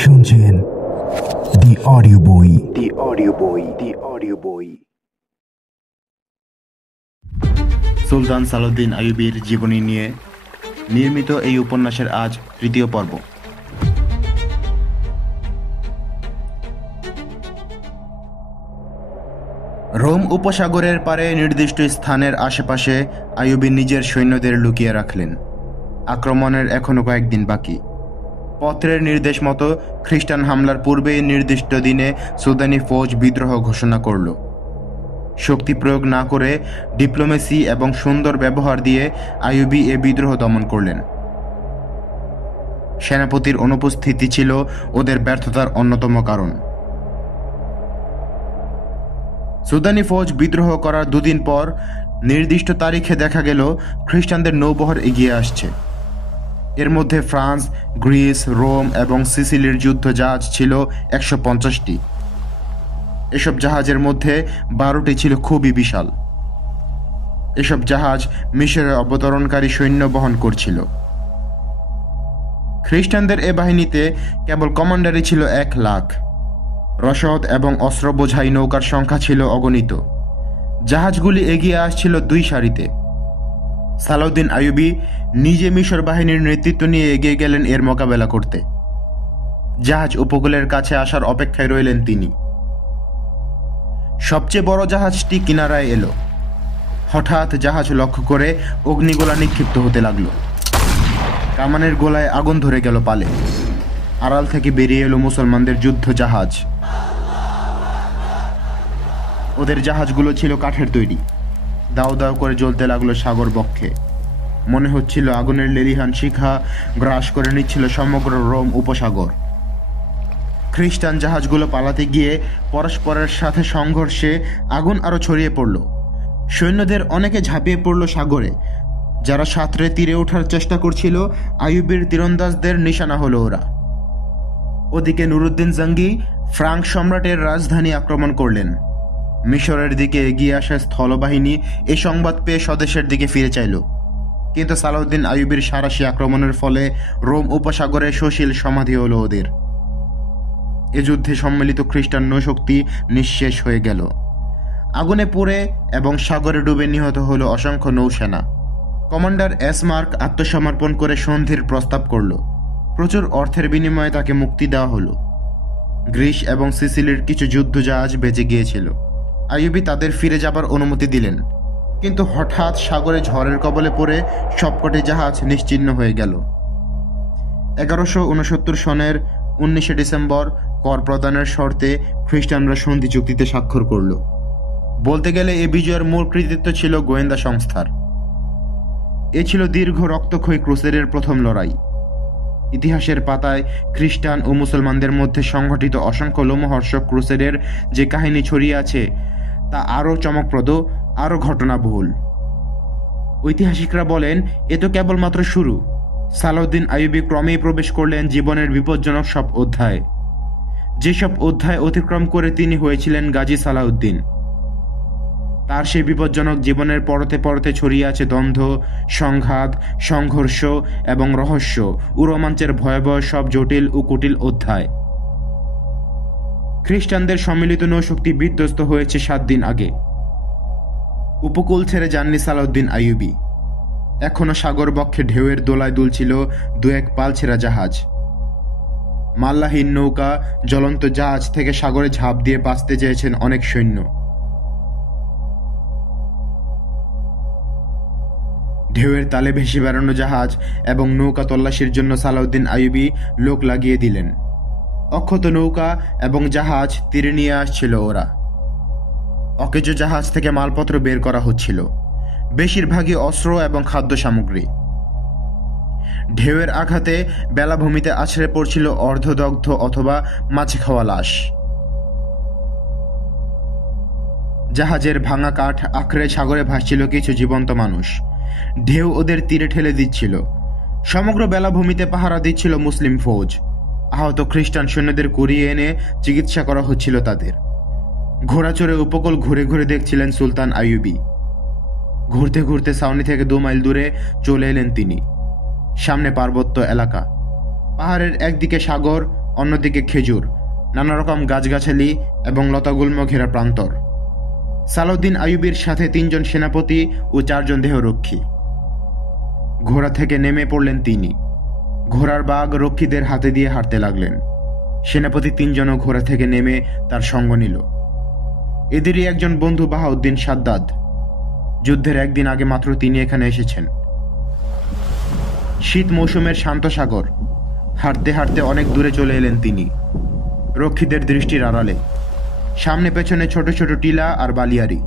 শুনছেন দি অডিও বই। সুলতান সালাউদ্দিন আইয়ুবীর জীবনী নিয়ে নির্মিত এই উপন্যাসের আজ তৃতীয় পর্ব। রোম উপসাগরের পারে নির্দিষ্ট স্থানের আশেপাশে আইয়ুবী নিজের সৈন্যদের লুকিয়ে রাখলেন। আক্রমণের এখনও কয়েকদিন বাকি। পত্রের নির্দেশ মতো খ্রিস্টান হামলার পূর্বেই নির্দিষ্ট দিনে সুদানি ফৌজ বিদ্রোহ ঘোষণা করল। শক্তি প্রয়োগ না করে ডিপ্লোমেসি এবং সুন্দর ব্যবহার দিয়ে আইয়ুবী এ বিদ্রোহ দমন করলেন। সেনাপতির অনুপস্থিতি ছিল ওদের ব্যর্থতার অন্যতম কারণ। সুদানি ফৌজ বিদ্রোহ করার দুদিন পর নির্দিষ্ট তারিখে দেখা গেল খ্রিস্টানদের নৌবহর এগিয়ে আসছে। এর মধ্যে ফ্রান্স, গ্রিস, রোম এবং সিসিলির যুদ্ধ জাহাজ ছিল 150টি। এসব জাহাজের মধ্যে 12টি ছিল খুবই বিশাল। এসব জাহাজ মিশরে অবতরণকারী সৈন্য বহন করছিল। খ্রিস্টানদের এ বাহিনীতে কেবল কমান্ডারই ছিল 1 লাখ। রসদ এবং অস্ত্র বোঝাই নৌকার সংখ্যা ছিল অগণিত। জাহাজগুলি এগিয়ে আসছিল 2 সারিতে। সালাউদ্দিন আইয়ুবী নিজে মিশর বাহিনীর নেতৃত্ব নিয়ে এগিয়ে গেলেন এর মোকাবেলা করতে। জাহাজ উপকূলের কাছে আসার অপেক্ষায় রইলেন তিনি। সবচেয়ে বড় জাহাজটি কিনারায় এলো। হঠাৎ জাহাজ লক্ষ্য করে অগ্নিগোলা নিক্ষিপ্ত হতে লাগলো। কামানের গোলায় আগুন ধরে গেল পালে। আড়াল থেকে বেরিয়ে এলো মুসলমানদের যুদ্ধ জাহাজ। ওদের জাহাজগুলো ছিল কাঠের তৈরি। দাও দাও করে জ্বলতে লাগলো সাগর বক্ষে। মনে হচ্ছিল আগুনের লেলিহান শিখা গ্রাস করে নিচ্ছিল সমগ্র রোম উপসাগর। খ্রিস্টান জাহাজগুলো পালাতে গিয়ে পরস্পরের সাথে সংঘর্ষে আগুন আরো ছড়িয়ে পড়ল। সৈন্যদের অনেকে ঝাঁপিয়ে পড়ল সাগরে। যারা সাঁতরে তীরে ওঠার চেষ্টা করছিল, আইয়ুবীর তীরন্দাজদের নিশানা হলো ওরা। ওদিকে নুরুদ্দিন জঙ্গি ফ্রাঙ্ক সম্রাটের রাজধানী আক্রমণ করলেন। মিশরের দিকে এগিয়ে আসা স্থলবাহিনী এ সংবাদ পেয়ে স্বদেশের দিকে ফিরে চাইল। কিন্তু সালাউদ্দিন আইয়ুবীর সাঁড়াশি আক্রমণের ফলে রোম উপসাগরে সুশীল সমাধি হলো ওদের। এ যুদ্ধে সম্মিলিত খ্রিস্টান নৌশক্তি নিঃশেষ হয়ে গেল। আগুনে পুড়ে এবং সাগরে ডুবে নিহত হলো অসংখ্য নৌসেনা। কমান্ডার এসমার্ক আত্মসমর্পণ করে সন্ধির প্রস্তাব করল। প্রচুর অর্থের বিনিময়ে তাকে মুক্তি দেওয়া হলো। গ্রিস এবং সিসিলির কিছু যুদ্ধ জাহাজ বেঁচে গিয়েছিল। আইয়ুবী তাদের ফিরে যাবার অনুমতি দিলেন। কিন্তু হঠাৎ সাগরে ঝড়ের কবলে পড়ে সবকটি জাহাজ নিশ্চিহ্ন হয়ে গেল। 1169 সনের 19 ডিসেম্বর কর প্রদানের শর্তে খ্রিস্টানরা সন্ধি চুক্তিতে স্বাক্ষর করল। বলতে গেলে এ বিজয়ের মূল কৃতিত্ব ছিল গোয়েন্দা সংস্থার। এ ছিল দীর্ঘ রক্তক্ষয়ী ক্রুসেডের প্রথম লড়াই। ইতিহাসের পাতায় খ্রিস্টান ও মুসলমানদের মধ্যে সংঘটিত অসংখ্য লোমহর্ষক ক্রুসেডের যে কাহিনী ছড়িয়ে আছে তা আরও চমকপ্রদ, আরও ঘটনাবহুল। ঐতিহাসিকরা বলেন এ তো কেবলমাত্র শুরু। সালাউদ্দিন আইয়ুবী ক্রমেই প্রবেশ করলেন জীবনের বিপজ্জনক সব অধ্যায়ে। যেসব অধ্যায় অতিক্রম করে তিনি হয়েছিলেন গাজী সালাউদ্দিন। তার সেই বিপজ্জনক জীবনের পরতে পরতে ছড়িয়ে আছে দ্বন্দ্ব, সংঘাত, সংঘর্ষ এবং রহস্য ও রোমাঞ্চের ভয়াবহ সব জটিল ও কুটিল অধ্যায়। খ্রিস্টানদের সম্মিলিত নৌশক্তি বিধ্বস্ত হয়েছে 7 দিন আগে। উপকূল ছেড়ে যাননি সালাউদ্দিন আইয়ুবী। এখনো সাগর বক্ষে ঢেউয়ের দোলায় দুলছিল 2-1 পালছেড়া জাহাজ। মাল্লাহীন নৌকা, জ্বলন্ত জাহাজ থেকে সাগরে ঝাঁপ দিয়ে বাঁচতে চেয়েছেন অনেক সৈন্য। ঢেউয়ের তালে ভেসে বেড়ানো জাহাজ এবং নৌকা তল্লাশির জন্য সালাউদ্দিন আইয়ুবী লোক লাগিয়ে দিলেন। অক্ষত নৌকা এবং জাহাজ তীরে নিয়ে আসছিল ওরা। অকেজো জাহাজ থেকে মালপত্র বের করা হচ্ছিল, বেশিরভাগই অস্ত্র এবং খাদ্য সামগ্রী। ঢেউয়ের আঘাতে বেলাভূমিতে আছড়ে পড়ছিল অর্ধদগ্ধ অথবা মাছে খাওয়া লাশ। জাহাজের ভাঙা কাঠ আঁকড়ে সাগরে ভাসছিল কিছু জীবন্ত মানুষ। ঢেউ ওদের তীরে ঠেলে দিচ্ছিল। সমগ্র বেলাভূমিতে পাহারা দিচ্ছিল মুসলিম ফৌজ। আহত খ্রিস্টান সৈন্যদের কুড়িয়ে এনে চিকিৎসা করা হচ্ছিল তাদের। ঘোড়া চড়ে উপকূল ঘুরে ঘুরে দেখছিলেন সুলতান আইয়ুবী। ঘুরতে ঘুরতে ছাউনি থেকে 2 মাইল দূরে চলে এলেন তিনি। সামনে পার্বত্য এলাকা। পাহাড়ের একদিকে সাগর, অন্যদিকে খেজুর, নানা রকম গাছগাছালি এবং লতাগুল্ম ঘেরা প্রান্তর। সালাউদ্দিন আইয়ুবীর সাথে 3 জন সেনাপতি ও 4 জন দেহরক্ষী। ঘোড়া থেকে নেমে পড়লেন তিনি। ঘোড়ার বাগ রক্ষীদের হাতে দিয়ে হাঁটতে লাগলেন। সেনাপতি 3 জনও ঘোড়া থেকে নেমে তার সঙ্গ নিল। এদেরই একজন বন্ধু বাহাউদ্দিন সাদ্দাদ। যুদ্ধের একদিন আগে মাত্র তিনি এখানে এসেছেন। শীত মৌসুমের শান্ত সাগর। হাঁটতে হাঁটতে অনেক দূরে চলে এলেন তিনি, রক্ষীদের দৃষ্টির আড়ালে। সামনে পেছনে ছোট ছোট টিলা আর বালিয়ারি,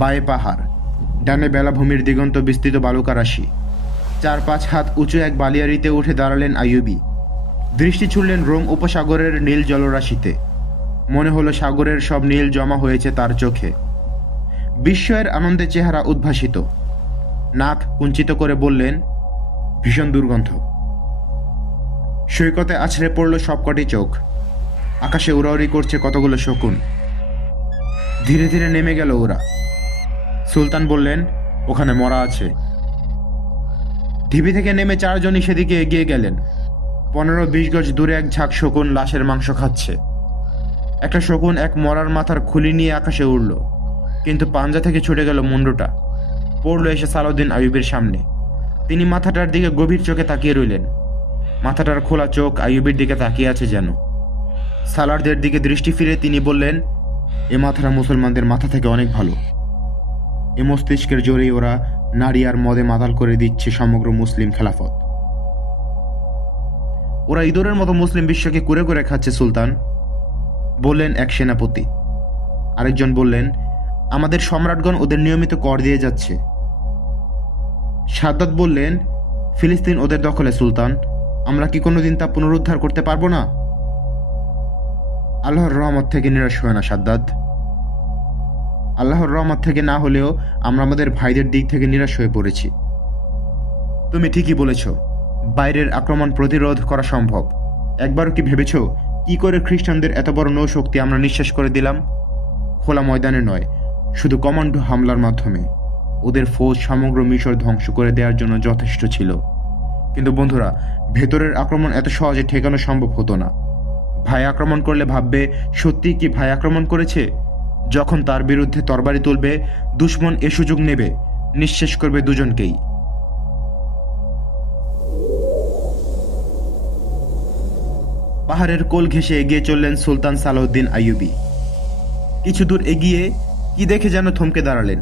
বায়ে পাহাড়, ডানে বেলাভূমির দিগন্ত বিস্তৃত বালুকারাশি। 4-5 হাত উঁচু এক বালিয়ারিতে উঠে দাঁড়ালেন আইয়ুবী। দৃষ্টি ছুড়লেন রোম উপসাগরের নীল জলরাশিতে। মনে হলো সাগরের সব নীল জমা হয়েছে তার চোখে। বিস্ময়ের আনন্দে চেহারা উদ্ভাসিত। নাক কুঞ্চিত করে বললেন, ভীষণ দুর্গন্ধ। সৈকতে আছড়ে পড়ল সবকটি চোখ। আকাশে উড়াউড়ি করছে কতগুলো শকুন। ধীরে ধীরে নেমে গেল ওরা। সুলতান বললেন, ওখানে মরা আছে। ঢিবি থেকে নেমে 4 জনই সেদিকে এগিয়ে গেলেন। 15-20 গজ দূরে এক ঝাঁক শকুন লাশের মাংস খাচ্ছে। একটা শকুন এক মরার মাথার খুলি নিয়ে আকাশে উড়ল, কিন্তু পাঞ্জা থেকে ছুটে গেল মুন্ডুটা। পড়ল এসে সালাউদ্দিন আইয়ুবের সামনে। তিনি মাথাটার দিকে গভীর চোখে তাকিয়ে রইলেন। মাথাটার খোলা চোখ আইয়ুবের দিকে তাকিয়ে আছে যেন। সালারদের দিকে দৃষ্টি ফিরে তিনি বললেন, এ মাথাটা মুসলমানদের মাথা থেকে অনেক ভালো। এ মস্তিষ্কের জোরেই ওরা নারী আর মদে মাতাল করে দিচ্ছে সমগ্র মুসলিম খেলাফত। ওরা ইঁদুরের মতো মুসলিম বিশ্বকে কুরে করে খাচ্ছে সুলতান, বললেন এক সেনাপতি। আরেকজন বললেন, আমাদের সম্রাটগণ ওদের নিয়মিত কর দিয়ে যাচ্ছে। সাদ্দাত বললেন, ফিলিস্তিন ওদের দখলে সুলতান, আমরা কি কোনোদিন তা পুনরুদ্ধার করতে পারবো না? আল্লাহর রহমত থেকে নিরাশ হয় না সাদ্দাত। আল্লাহর রহমত থেকে না হলেও আমরা আমাদের ভাইদের দিক থেকে নিরাশ হয়ে পড়েছি। তুমি ঠিকই বলেছ, বাইরের আক্রমণ প্রতিরোধ করা সম্ভব। একবারও কি ভেবেছ কি করে খ্রিস্টানদের এত বড় নৌশক্তি আমরা নিঃশেষ করে দিলাম? খোলা ময়দানে নয়, শুধু কমান্ডো হামলার মাধ্যমে। ওদের ফৌজ সমগ্র মিশর ধ্বংস করে দেওয়ার জন্য যথেষ্ট ছিল। কিন্তু বন্ধুরা, ভেতরের আক্রমণ এত সহজে ঠেকানো সম্ভব হতো না। ভাই আক্রমণ করলে ভাববে সত্যি কি ভাই আক্রমণ করেছে। যখন তার বিরুদ্ধে তরবারি তুলবে, দুশমন এ সুযোগ নেবে, নিঃশেষ করবে দুজনকেই। পাহাড়ের কোল ঘেঁষে এগিয়ে চললেন সুলতান সালাউদ্দিন আইয়ুবী। কিছু দূর এগিয়ে কি দেখে যেন থমকে দাঁড়ালেন।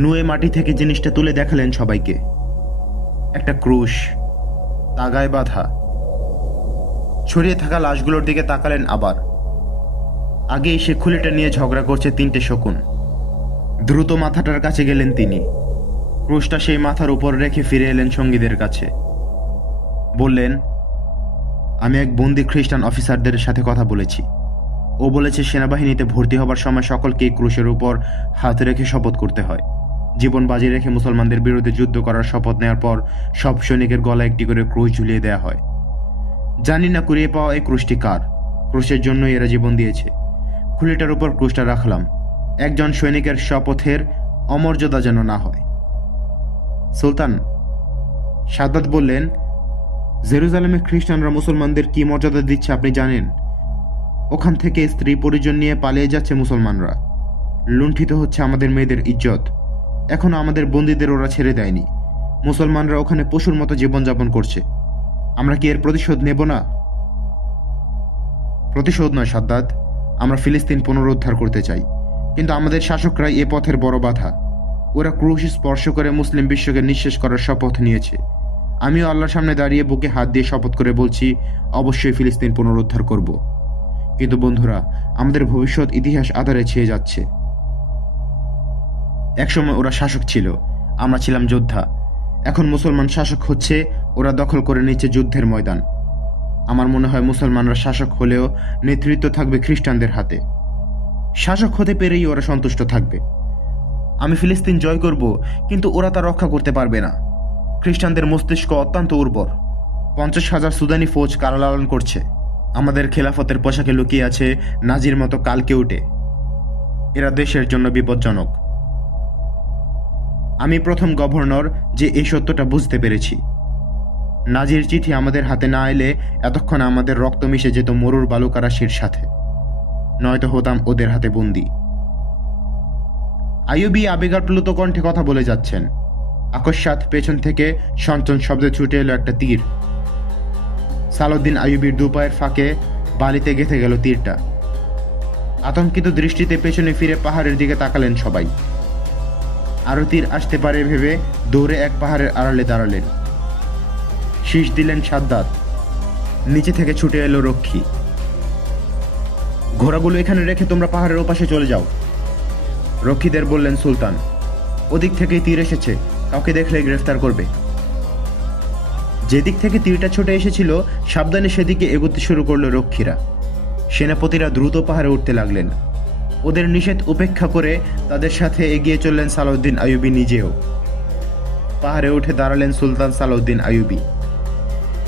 নুয়ে মাটি থেকে জিনিসটা তুলে দেখালেন সবাইকে। একটা ক্রুশ, তাগায় বাঁধা। ছড়িয়ে থাকা লাশগুলোর দিকে তাকালেন আবার। আগেই সে খুলিটা নিয়ে ঝগড়া করছে 3টে শকুন। দ্রুত মাথাটার কাছে গেলেন তিনি। ক্রুশটা সেই মাথার উপর রেখে ফিরে এলেন সঙ্গীদের কাছে। বললেন, আমি এক বন্দি খ্রিস্টান অফিসারদের সাথে কথা বলেছি। ও বলেছে সেনাবাহিনীতে ভর্তি হবার সময় সকলকেই ক্রুশের উপর হাত রেখে শপথ করতে হয়। জীবন বাজি রেখে মুসলমানদের বিরুদ্ধে যুদ্ধ করার শপথ নেওয়ার পর সব সৈনিকের গলায় একটি করে ক্রুশ ঝুলিয়ে দেওয়া হয়। জানি না কুড়িয়ে পাওয়া এই ক্রুশটি কার। ক্রুশের জন্যই এরা জীবন দিয়েছে। খুলিটার উপর ক্রুশটা রাখলাম, একজন সৈনিকের শপথের অমর্যাদা যেন না হয়। সুলতান, সাদ্দাত বললেন, জেরুজালেমে খ্রিস্টানরা মুসলমানদের কি মর্যাদা দিচ্ছে আপনি জানেন? ওখান থেকে স্ত্রী পরিজন নিয়ে পালিয়ে যাচ্ছে মুসলমানরা। লুণ্ঠিত হচ্ছে আমাদের মেয়েদের ইজ্জত। এখনো আমাদের বন্দীদের ওরা ছেড়ে দেয়নি। মুসলমানরা ওখানে পশুর মতো জীবনযাপন করছে। আমরা কি এর প্রতিশোধ নেব না? প্রতিশোধ নয় সাদ্দাত, আমরা ফিলিস্তিন পুনরুদ্ধার করতে চাই। কিন্তু আমাদের শাসকরাই এ পথের বড় বাধা। ওরা ক্রুশ স্পর্শ করে মুসলিম বিশ্বকে নিঃশেষ করার শপথ নিয়েছে। আমিও আল্লাহর সামনে দাঁড়িয়ে বুকে হাত দিয়ে শপথ করে বলছি, অবশ্যই ফিলিস্তিন পুনরুদ্ধার করব। কিন্তু বন্ধুরা, আমাদের ভবিষ্যৎ ইতিহাস আধারে ছেয়ে যাচ্ছে। একসময় ওরা শাসক ছিল, আমরা ছিলাম যোদ্ধা। এখন মুসলমান শাসক হচ্ছে, ওরা দখল করে নিচ্ছে যুদ্ধের ময়দান। আমার মনে হয় মুসলমানরা শাসক হলেও নেতৃত্ব থাকবে খ্রিস্টানদের হাতে। শাসক হতে পেরেই ওরা সন্তুষ্ট থাকবে। আমি ফিলিস্তিন জয় করব, কিন্তু ওরা তা রক্ষা করতে পারবে না। খ্রিস্টানদের মস্তিষ্ক অত্যন্ত উর্বর। 50,000 সুদানি ফৌজ কারালালন করছে। আমাদের খেলাফতের পোশাকে লুকিয়ে আছে নাজির মতো কালকে উঠে। এরা দেশের জন্য বিপজ্জনক। আমি প্রথম গভর্নর যে এই সত্যটা বুঝতে পেরেছি। নাজির চিঠি আমাদের হাতে না এলে এতক্ষণ আমাদের রক্ত মিশে যেত মরুর বালুকারাশির সাথে, নয়তো হতাম ওদের হাতে বন্দি। আইয়ুবী আবেগাপ্লুত কণ্ঠে কথা বলে যাচ্ছেন। আকস্মাৎ পেছন থেকে সঞ্চন শব্দে ছুটে এলো একটা তীর। সালাউদ্দিন আইয়ুবীর দুপায়ের ফাঁকে বালিতে গেঁথে গেল তীরটা। আতঙ্কিত দৃষ্টিতে পেছনে ফিরে পাহাড়ের দিকে তাকালেন সবাই। আরো তীর আসতে পারে ভেবে দৌড়ে এক পাহাড়ের আড়ালে দাঁড়ালেন। শীষ দিলেন সাদ্দাত। নিচে থেকে ছুটে এলো রক্ষী। ঘোড়াগুলো এখানে রেখে তোমরা পাহাড়ের ওপাশে চলে যাও, রক্ষীদের বললেন সুলতান। ওদিক থেকেই তীর এসেছে, কাউকে দেখলে গ্রেফতার করবে। যেদিক থেকে তীরটা ছুটে এসেছিল সাবধানে সেদিকে এগোতে শুরু করলো রক্ষীরা। সেনাপতিরা দ্রুত পাহাড়ে উঠতে লাগলেন। ওদের নিষেধ উপেক্ষা করে তাদের সাথে এগিয়ে চললেন সালাউদ্দিন আইয়ুবী নিজেও। পাহাড়ে উঠে দাঁড়ালেন সুলতান সালাউদ্দিন আইয়ুবী।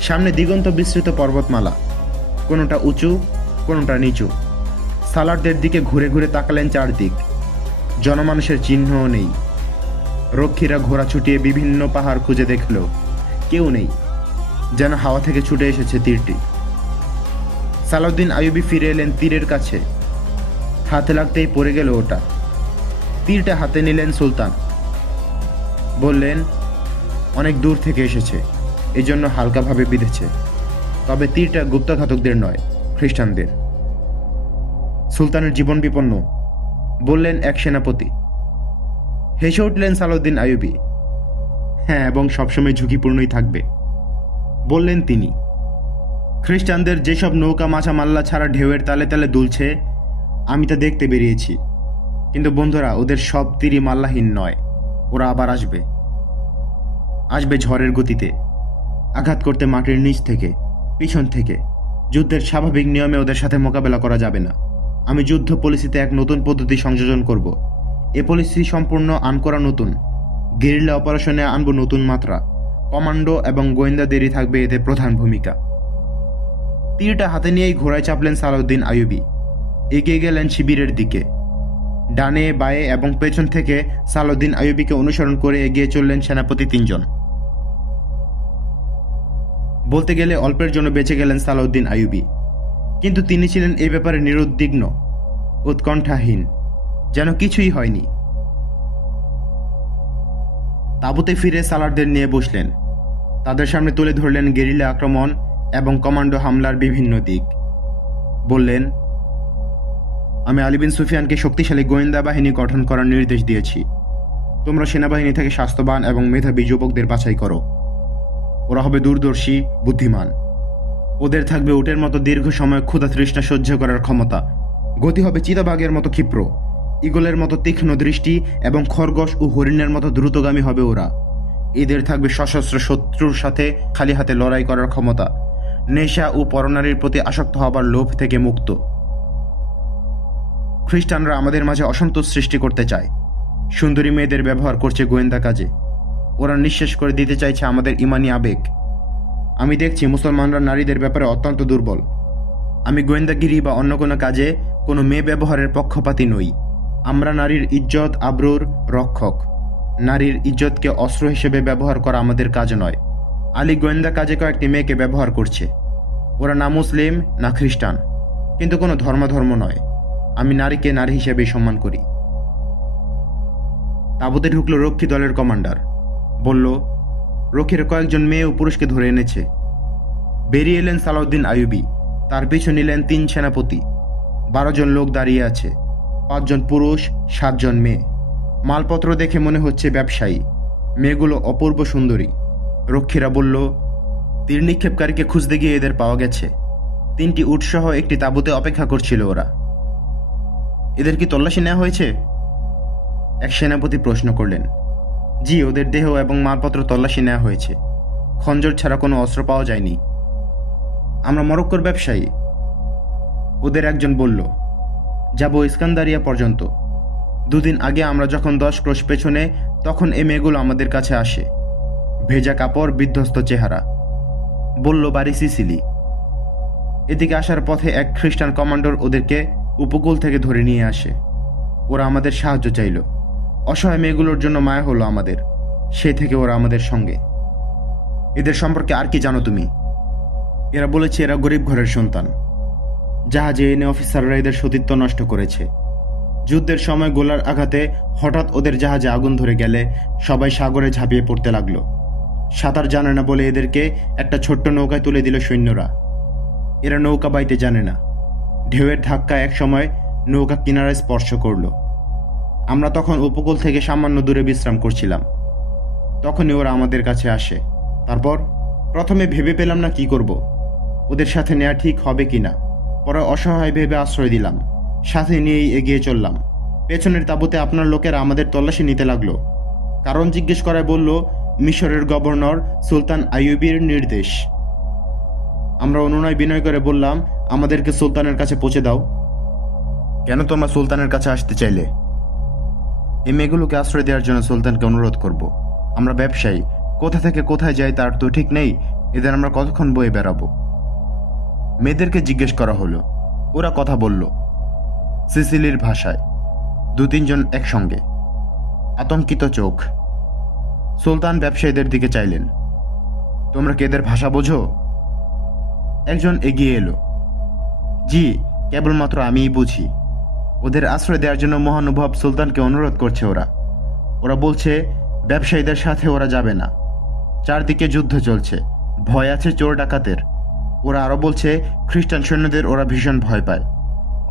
সামনে দিগন্ত বিস্তৃত পর্বতমালা, কোনোটা উঁচু কোনোটা নিচু। সালারদের দিকে ঘুরে ঘুরে তাকালেন চারদিক। জনমানুষের চিহ্নও নেই। রক্ষীরা ঘোড়া ছুটিয়ে বিভিন্ন পাহাড় খুঁজে দেখল, কেউ নেই, যেন হাওয়া থেকে ছুটে এসেছে তীরটি। সালাউদ্দিন আইয়ুবী ফিরে এলেন তীরের কাছে। হাতে লাগতেই পড়ে গেল ওটা। তীরটা হাতে নিলেন সুলতান। বললেন, অনেক দূর থেকে এসেছে, এই জন্য হালকাভাবে বিঁধেছে। তবে তীরটা গুপ্তঘাতকদের নয়, খ্রিস্টানদের। সুলতানের জীবন বিপন্ন, বললেন এক সেনাপতি। হেসে উঠলেন সালাউদ্দিন আইয়ুবী। হ্যাঁ, এবং সবসময় ঝুঁকিপূর্ণই থাকবে, বললেন তিনি। খ্রিস্টানদের যেসব নৌকা মাছা মাল্লা ছাড়া ঢেউয়ের তালে তালে দুলছে, আমি তা দেখতে বেরিয়েছি। কিন্তু বন্ধুরা, ওদের সব তীরই মাল্লাহীন নয়। ওরা আবার আসবে, আসবে ঝড়ের গতিতে, আঘাত করতে মাটির নিচ থেকে, পিছন থেকে। যুদ্ধের স্বাভাবিক নিয়মে ওদের সাথে মোকাবেলা করা যাবে না। আমি যুদ্ধ পলিসিতে এক নতুন পদ্ধতি সংযোজন করব। এ পলিসি সম্পূর্ণ আনকরা নতুন। গেরিলা অপারেশনে আনব নতুন মাত্রা। কমান্ডো এবং গোয়েন্দাদেরই থাকবে এতে প্রধান ভূমিকা। তীরটা হাতে নিয়েই ঘোড়ায় চাপলেন সালাউদ্দিন আইয়ুবী। এগিয়ে গেলেন শিবিরের দিকে। ডানে বায়ে এবং পেছন থেকে সালাউদ্দিন আইয়ুবীকে অনুসরণ করে এগিয়ে চললেন সেনাপতি তিনজন। বলতে গেলে অল্পের জন্য বেঁচে গেলেন সালাউদ্দিন আইয়ুবী, কিন্তু তিনি ছিলেন এই ব্যাপারে নিরুদ্বিগ্ন, উৎকণ্ঠাহীন, যেন কিছুই হয়নি। তাঁবুতে ফিরে সালারদের নিয়ে বসলেন। তাদের সামনে তুলে ধরলেন গেরিলা আক্রমণ এবং কমান্ডো হামলার বিভিন্ন দিক। বললেন, আমি আলী বিন সুফিয়ানকে শক্তিশালী গোয়েন্দা বাহিনী গঠন করার নির্দেশ দিয়েছি। তোমরা সেনাবাহিনী থেকে স্বাস্থ্যবান এবং মেধাবী যুবকদের বাছাই করো। ওরা হবে দূরদর্শী, বুদ্ধিমান। ওদের থাকবে উটের মতো দীর্ঘ সময় ক্ষুধা তৃষ্ণা সহ্য করার ক্ষমতা। গতি হবে চিতাবাঘের মতো ক্ষিপ্র, ঈগলের মতো তীক্ষ্ণ দৃষ্টি এবং খরগোশ ও হরিণের মতো দ্রুতগামী হবে ওরা। এদের থাকবে সশস্ত্র শত্রুর সাথে খালি হাতে লড়াই করার ক্ষমতা, নেশা ও পরনারীর প্রতি আসক্ত হবার লোভ থেকে মুক্ত। খ্রিস্টানরা আমাদের মাঝে অসন্তোষ সৃষ্টি করতে চায়। সুন্দরী মেয়েদের ব্যবহার করছে গোয়েন্দা কাজে। ওরা নিঃশেষ করে দিতে চাইছে আমাদের ইমানি আবেগ। আমি দেখছি মুসলমানরা নারীদের ব্যাপারে অত্যন্ত দুর্বল। আমি গোয়েন্দাগিরি বা অন্য কোনো কাজে কোনো মেয়ে ব্যবহারের পক্ষপাতী নই। আমরা নারীর ইজ্জত আবরুর রক্ষক। নারীর ইজ্জতকে অস্ত্র হিসেবে ব্যবহার করা আমাদের কাজ নয়। আলী গোয়েন্দা কাজে কয়েকটি মেয়েকে ব্যবহার করছে। ওরা না মুসলিম না খ্রিস্টান, কিন্তু কোনো ধর্ম নয়। আমি নারীকে নারী হিসেবেই সম্মান করি। তাঁবুতে ঢুকলো রক্ষী দলের কমান্ডার। বলল, রক্ষীর কয়েকজন মেয়ে ও পুরুষকে ধরে এনেছে। বেরিয়ে এলেন সালাউদ্দিন আইয়ুবী। তার পিছু নিলেন 3 সেনাপতি। 12 জন লোক দাঁড়িয়ে আছে, 5 জন পুরুষ, 7 জন মেয়ে। মালপত্র দেখে মনে হচ্ছে ব্যবসায়ী। মেয়েগুলো অপূর্ব সুন্দরী। রক্ষীরা বলল, তীর নিক্ষেপকারীকে খুঁজতে গিয়ে এদের পাওয়া গেছে। 3টি উটসহ একটি তাঁবুতে অপেক্ষা করছিল ওরা। এদের কি তল্লাশি নেওয়া হয়েছে? এক সেনাপতি প্রশ্ন করলেন। জি, ওদের দেহ এবং মালপত্র তল্লাশি নেওয়া হয়েছে। খঞ্জর ছাড়া কোনো অস্ত্র পাওয়া যায়নি। আমরা মরক্কোর ব্যবসায়ী, ওদের একজন বলল। যাব ইস্কান্দারিয়া পর্যন্ত। 2 দিন আগে আমরা যখন 10 ক্রোশ পেছনে, তখন এই মেয়েগুলো আমাদের কাছে আসে। ভেজা কাপড়, বিধ্বস্ত চেহারা। বলল বাড়ি সিসিলি। এদিকে আসার পথে এক খ্রিস্টান কমান্ডার ওদেরকে উপকূল থেকে ধরে নিয়ে আসে। ওরা আমাদের সাহায্য চাইল। অসহায় মেয়েগুলোর জন্য মায়া হলো আমাদের। সে থেকে ওরা আমাদের সঙ্গে। এদের সম্পর্কে আর কি জানো তুমি? এরা বলেছে এরা গরিব ঘরের সন্তান। জাহাজে এনে অফিসাররা এদের সতীত্ব নষ্ট করেছে। যুদ্ধের সময় গোলার আঘাতে হঠাৎ ওদের জাহাজে আগুন ধরে গেলে সবাই সাগরে ঝাঁপিয়ে পড়তে লাগলো। সাঁতার জানে না বলে এদেরকে একটা ছোট্ট নৌকায় তুলে দিল সৈন্যরা। এরা নৌকা বাইতে জানে না। ঢেউয়ের ধাক্কা এক সময় নৌকা কিনারায় স্পর্শ করল। আমরা তখন উপকূল থেকে সামান্য দূরে বিশ্রাম করছিলাম। তখনই ওরা আমাদের কাছে আসে। তারপর প্রথমে ভেবে পেলাম না কি করব, ওদের সাথে নেওয়া ঠিক হবে কিনা। পরে অসহায় ভেবে আশ্রয় দিলাম, সাথে নিয়েই এগিয়ে চললাম। পেছনের তাঁবুতে আপনার লোকেরা আমাদের তল্লাশি নিতে লাগলো। কারণ জিজ্ঞেস করায় বলল মিশরের গভর্নর সুলতান আইয়ুবের নির্দেশ। আমরা অনুনয় বিনয় করে বললাম আমাদেরকে সুলতানের কাছে পৌঁছে দাও। কেন তোমরা সুলতানের কাছে আসতে চাইলে? এই মেয়েগুলোকে আশ্রয় দেওয়ার জন্য সুলতানকে অনুরোধ করব। আমরা ব্যবসায়ী, কোথা থেকে কোথায় যাই তার তো ঠিক নেই। এদের আমরা কতক্ষণ বয়ে বেড়াবো? মেয়েদেরকে জিজ্ঞেস করা হলো। ওরা কথা বলল সিসিলির ভাষায়, 2-3 জন একসঙ্গে, আতঙ্কিত চোখ। সুলতান ব্যবসায়ীদের দিকে চাইলেন, তোমরা কি এদের ভাষা বোঝো? একজন এগিয়ে এলো, জি, কেবলমাত্র আমিই বুঝি। ওদের আশ্রয় দেওয়ার জন্য মহানুভব সুলতানকে অনুরোধ করছে ওরা। ওরা বলছে ব্যবসায়ীদের সাথে ওরা যাবে না। চারদিকে যুদ্ধ চলছে, ভয় আছে চোর ডাকাতের। ওরা আরও বলছে খ্রিস্টান সৈন্যদের ওরা ভীষণ ভয় পায়।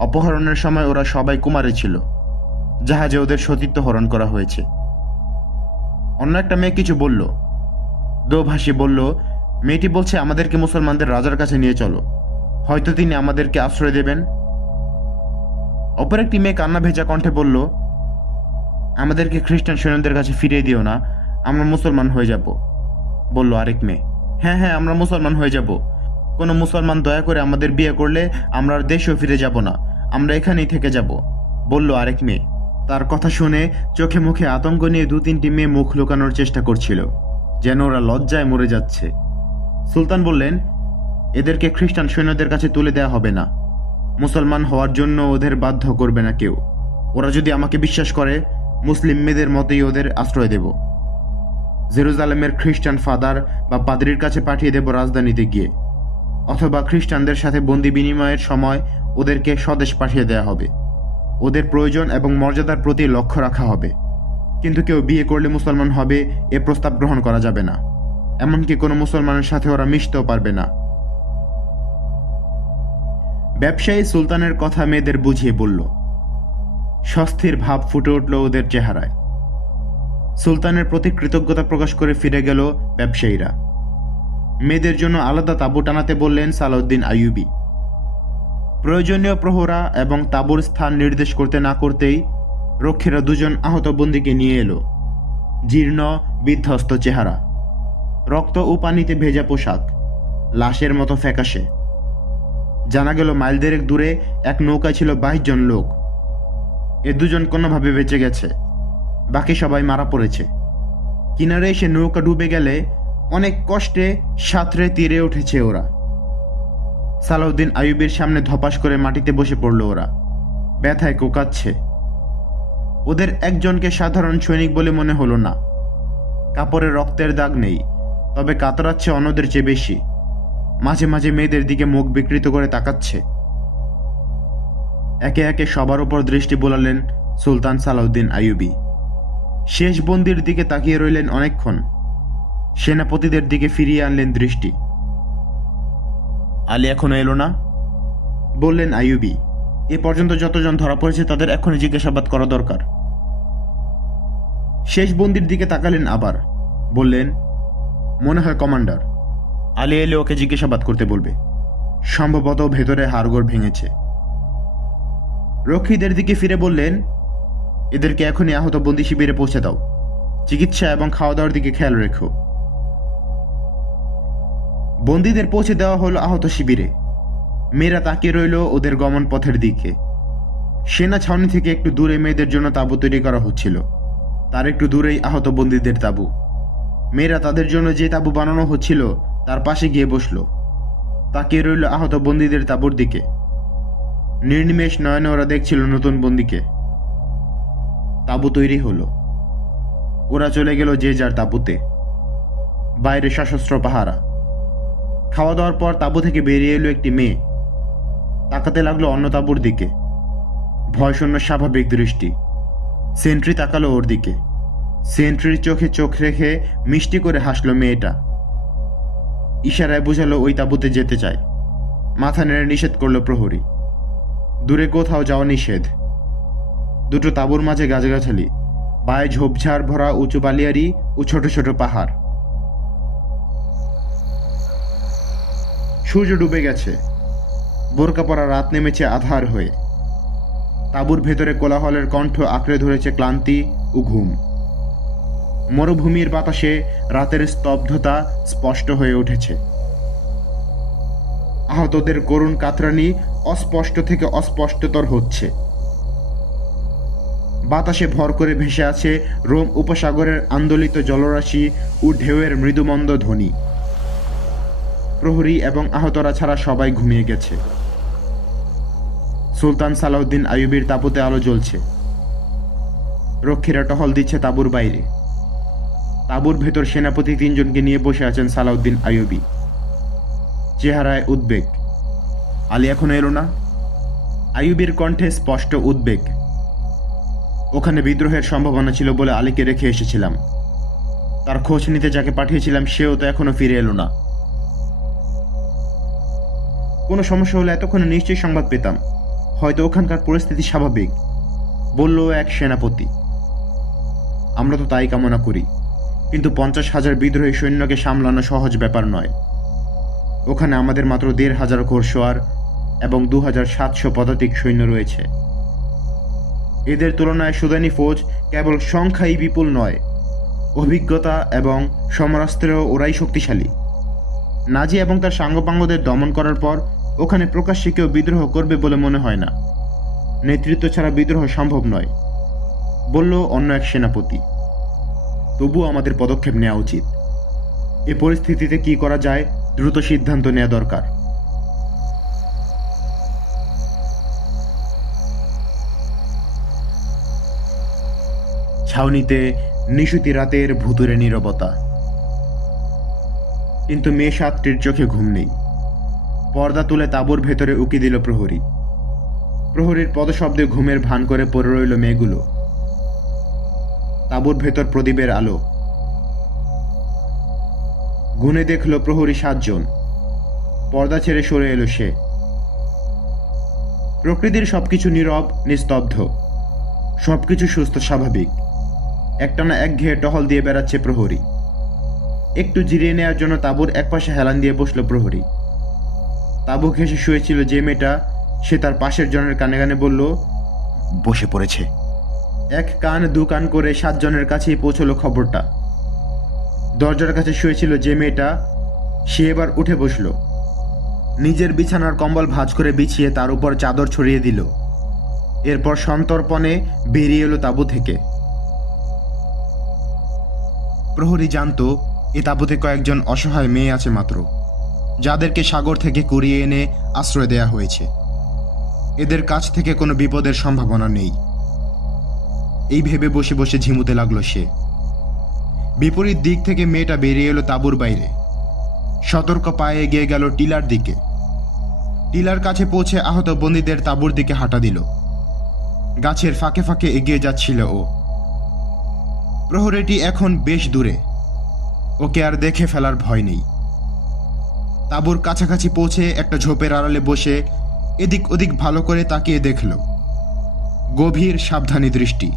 অপহরণের সময় ওরা সবাই কুমারী ছিল। জাহাজে ওদের সতীত্ব হরণ করা হয়েছে। অন্য একটা মেয়ে কিছু বলল। দোভাষী বলল, মেয়েটি বলছে আমাদেরকে মুসলমানদের রাজার কাছে নিয়ে চলো, হয়তো তিনি আমাদেরকে আশ্রয় দেবেন। অপর একটি মেয়ে কান্না ভেজা কণ্ঠে বলল, আমাদেরকে খ্রিস্টান সৈন্যদের কাছে ফিরিয়ে দিও না, আমরা মুসলমান হয়ে যাব। বলল আরেক মেয়ে, হ্যাঁ হ্যাঁ, আমরা মুসলমান হয়ে যাব। কোনো মুসলমান দয়া করে আমাদের বিয়ে করলে আমরা আর দেশেও ফিরে যাব না, আমরা এখানেই থেকে যাব। বলল আরেক মেয়ে। তার কথা শুনে চোখে মুখে আতঙ্ক নিয়ে 2-3টি মেয়ে মুখ লুকানোর চেষ্টা করছিল, যেন ওরা লজ্জায় মরে যাচ্ছে। সুলতান বললেন, এদেরকে খ্রিস্টান সৈন্যদের কাছে তুলে দেওয়া হবে না। মুসলমান হওয়ার জন্য ওদের বাধ্য করবে না কেউ। ওরা যদি আমাকে বিশ্বাস করে, মুসলিম মেয়েদের মতেই ওদের আশ্রয় দেব। জেরুজালেমের খ্রিস্টান ফাদার বা পাদ্রির কাছে পাঠিয়ে দেব রাজধানীতে গিয়ে, অথবা খ্রিস্টানদের সাথে বন্দি বিনিময়ের সময় ওদেরকে স্বদেশ পাঠিয়ে দেওয়া হবে। ওদের প্রয়োজন এবং মর্যাদার প্রতি লক্ষ্য রাখা হবে। কিন্তু কেউ বিয়ে করলে মুসলমান হবে এ প্রস্তাব গ্রহণ করা যাবে না। এমনকি কোনো মুসলমানের সাথে ওরা মিশতেও পারবে না। ব্যবসায়ী সুলতানের কথা মেয়েদের বুঝিয়ে বলল। স্বস্তির ভাব ফুটে উঠল ওদের চেহারায়। সুলতানের প্রতি কৃতজ্ঞতা প্রকাশ করে ফিরে গেল ব্যবসায়ীরা। মেয়েদের জন্য আলাদা তাঁবু টানাতে বললেন সালাউদ্দিন আইয়ুবী। প্রয়োজনীয় প্রহরা এবং তাঁবুর স্থান নির্দেশ করতে না করতেই রক্ষীরা 2 জন আহত বন্দীকে নিয়ে এলো। জীর্ণ বিধ্বস্ত চেহারা, রক্ত ও পানিতে ভেজা পোশাক, লাশের মতো ফ্যাকাশে। জানা গেল মাইল 1.5 দূরে এক নৌকায় ছিল 22 জন লোক। এ 2 জন কোনোভাবে বেঁচে গেছে, বাকি সবাই মারা পড়েছে। কিনারে এসে নৌকা ডুবে গেলে অনেক কষ্টে সাঁতরে তীরে উঠেছে ওরা। সালাউদ্দিন আইয়ুবের সামনে ধপাস করে মাটিতে বসে পড়ল ওরা, ব্যথায় কোকাচ্ছে। ওদের একজনকে সাধারণ সৈনিক বলে মনে হলো না। কাপড়ে রক্তের দাগ নেই, তবে কাতরাচ্ছে অন্যদের চেয়ে বেশি। মাঝে মাঝে মেয়েদের দিকে মুখ বিকৃত করে তাকাচ্ছে। একে একে সবার উপর দৃষ্টি বোলালেন সুলতান সালাউদ্দিন আইয়ুবী। শেষ বন্দির দিকে তাকিয়ে রইলেন অনেকক্ষণ। সেনাপতিদের দিকে ফিরিয়ে আনলেন দৃষ্টি। আলী এখনো এলো না, বললেন আইয়ুবী। এ পর্যন্ত যতজন ধরা পড়েছে তাদের এখনই জিজ্ঞাসাবাদ করা দরকার। শেষ বন্দির দিকে তাকালেন আবার, বললেন, মনে হয় কমান্ডার। আলী এলে ওকে জিজ্ঞাসাবাদ করতে বলবে, সম্ভবত ভেতরে হাড়গোড় ভেঙেছে। রক্ষীদের দিকে ফিরে বললেন, এদেরকে এখনই আহত বন্দি শিবিরে পৌঁছে দাও। চিকিৎসা এবং খাওয়া দাওয়ার দিকে খেয়াল রেখো। বন্দীদের পৌঁছে দেওয়া হলো আহত শিবিরে। মেয়েরা তাকিয়ে রইল ওদের গমন পথের দিকে। সেনা ছাউনি থেকে একটু দূরে মেয়েদের জন্য তাঁবু তৈরি করা হচ্ছিল, তার একটু দূরেই আহত বন্দীদের তাঁবু। মেয়েরা তাদের জন্য যে তাঁবু বানানো হচ্ছিল তার পাশে গিয়ে বসল, তাকিয়ে রইল আহত বন্দীদের তাঁবুর দিকে। নির্নিমেষ নয়নে ওরা দেখছিল নতুন বন্দীকে। তাঁবু তৈরি হলো, ওরা চলে গেল যে যার তাঁবুতে। বাইরে সশস্ত্র পাহারা। খাওয়া দাওয়ার পর তাঁবু থেকে বেরিয়ে এলো একটি মেয়ে। তাকাতে লাগলো অন্য তাঁবুর দিকে, ভয়শূন্য স্বাভাবিক দৃষ্টি। সেন্ট্রি তাকালো ওর দিকে। সেন্ট্রির চোখে চোখ রেখে মিষ্টি করে হাসলো মেয়েটা। ইশারায় বুঝালো ওই তাঁবুতে যেতে চায়। মাথা নেড়ে নিষেধ করলো প্রহরী। দূরে কোথাও যাওয়া নিষেধ। দুটো তাঁবুর মাঝে গাছগাছালি, বায়ে ঝোপঝাড় ভরা উঁচু বালিয়ারি ও ছোট ছোট পাহাড়। সূর্য ডুবে গেছে। বোরকা পরা রাত নেমেছে আধার হয়ে। তাঁবুর ভেতরে কোলাহলের কণ্ঠ আঁকড়ে ধরেছে ক্লান্তি ও ঘুম। মরুভূমির বাতাসে রাতের স্তব্ধতা স্পষ্ট হয়ে উঠেছে। আহতদের করুণ কাতরানি অস্পষ্ট থেকে অস্পষ্টতর হচ্ছে। বাতাসে ভর করে ভেসে আছে রোম উপসাগরের আন্দোলিত জলরাশি ও ঢেউয়ের মৃদুমন্দ ধ্বনি। প্রহরী এবং আহতরা ছাড়া সবাই ঘুমিয়ে গেছে। সুলতান সালাউদ্দিন আইয়ুবীর তাঁবুতে আলো জ্বলছে। রক্ষীরা টহল দিচ্ছে তাঁবুর বাইরে। তাঁবুর ভেতর সেনাপতি 3 জনকে নিয়ে বসে আছেন সালাউদ্দিন আইয়ুবী। চেহারায় উদ্বেগ। আলী এখনো এলো না? আইয়ুবীর কণ্ঠে স্পষ্ট উদ্বেগ। ওখানে বিদ্রোহের সম্ভাবনা ছিল বলে আলীকে রেখে এসেছিলাম। তার খোঁজ নিতে যাকে পাঠিয়েছিলাম সেও তো এখনো ফিরে এলো না। কোনো সমস্যা হলে এতক্ষণে নিশ্চয়ই সংবাদ পেতাম। হয়তো ওখানকার পরিস্থিতি স্বাভাবিক, বলল এক সেনাপতি। আমরা তো তাই কামনা করি, কিন্তু 50,000 বিদ্রোহী সৈন্যকে সামলানো সহজ ব্যাপার নয়। ওখানে আমাদের মাত্র 1,500 ঘোড়সওয়ার এবং 2,700 পদাতিক সৈন্য রয়েছে। এদের তুলনায় সুদানি ফৌজ কেবল সংখ্যাই বিপুল নয়, অভিজ্ঞতা এবং সমরাস্ত্রেও ওরাই শক্তিশালী। নাজি এবং তার সাঙ্গপাঙ্গদের দমন করার পর ওখানে প্রকাশ্যে কেউ বিদ্রোহ করবে বলে মনে হয় না। নেতৃত্ব ছাড়া বিদ্রোহ সম্ভব নয়, বলল অন্য এক সেনাপতি। তবুও আমাদের পদক্ষেপ নেওয়া উচিত। এ পরিস্থিতিতে কি করা যায় দ্রুত সিদ্ধান্ত নেওয়া দরকার। ছাউনিতে নিশুতি রাতের ভুতুরে নীরবতা, কিন্তু মেয়ে 7টির চোখে ঘুম নেই। পর্দা তুলে তাঁবুর ভেতরে উকি দিল প্রহরী। প্রহরীর পদশব্দে ঘুমের ভান করে পড়ে রইল মেয়েগুলো। তাঁবুর ভেতর প্রদীপের আলো। গুনে দেখল প্রহরী 7 জন। পর্দা ছেড়ে সরে এলো সে। প্রকৃতির সবকিছু নীরব, নিস্তব্ধ, সবকিছু সুস্থ স্বাভাবিক। একটানা একঘেয়ে টহল দিয়ে বেড়াচ্ছে প্রহরী। একটু জিরিয়ে নেওয়ার জন্য তাঁবুর একপাশে হেলান দিয়ে বসল প্রহরী। তাঁবু ঘেঁষে শুয়েছিল যে মেয়েটা, সে তার পাশের জনের কানে কানে বলল, বসে পড়েছে। 1 কান 2 কান করে 7 জনের কাছেই পৌঁছলো খবরটা। দরজার কাছে শুয়েছিল যে মেয়েটা, সে এবার উঠে বসল। নিজের বিছানার কম্বল ভাঁজ করে বিছিয়ে তার উপর চাদর ছড়িয়ে দিল। এরপর সন্তর্পণে বেরিয়ে এলো তাঁবু থেকে। প্রহরী জানত এ তাঁবুতে কয়েকজন অসহায় মেয়ে আছে মাত্র, যাদেরকে সাগর থেকে কুড়িয়ে এনে আশ্রয় দেয়া হয়েছে। এদের কাছ থেকে কোনো বিপদের সম্ভাবনা নেই, এই ভেবে বসে বসে ঝিমুতে লাগলো সে। বিপরীত দিক থেকে মেয়েটা বেরিয়ে এলো তাঁবুর বাইরে। সতর্ক পায়ে এগিয়ে গেল টিলার দিকে। টিলার কাছে পৌঁছে আহত বন্দীদের তাঁবুর দিকে হাঁটা দিল। গাছের ফাঁকে ফাঁকে এগিয়ে যাচ্ছিল ও। প্রহরীটি এখন বেশ দূরে, ওকে আর দেখে ফেলার ভয় নেই। তাঁবুর কাছাকাছি পৌঁছে একটা ঝোপের আড়ালে বসে এদিক ওদিক ভালো করে তাকিয়ে দেখল। গভীর সাবধানী দৃষ্টি।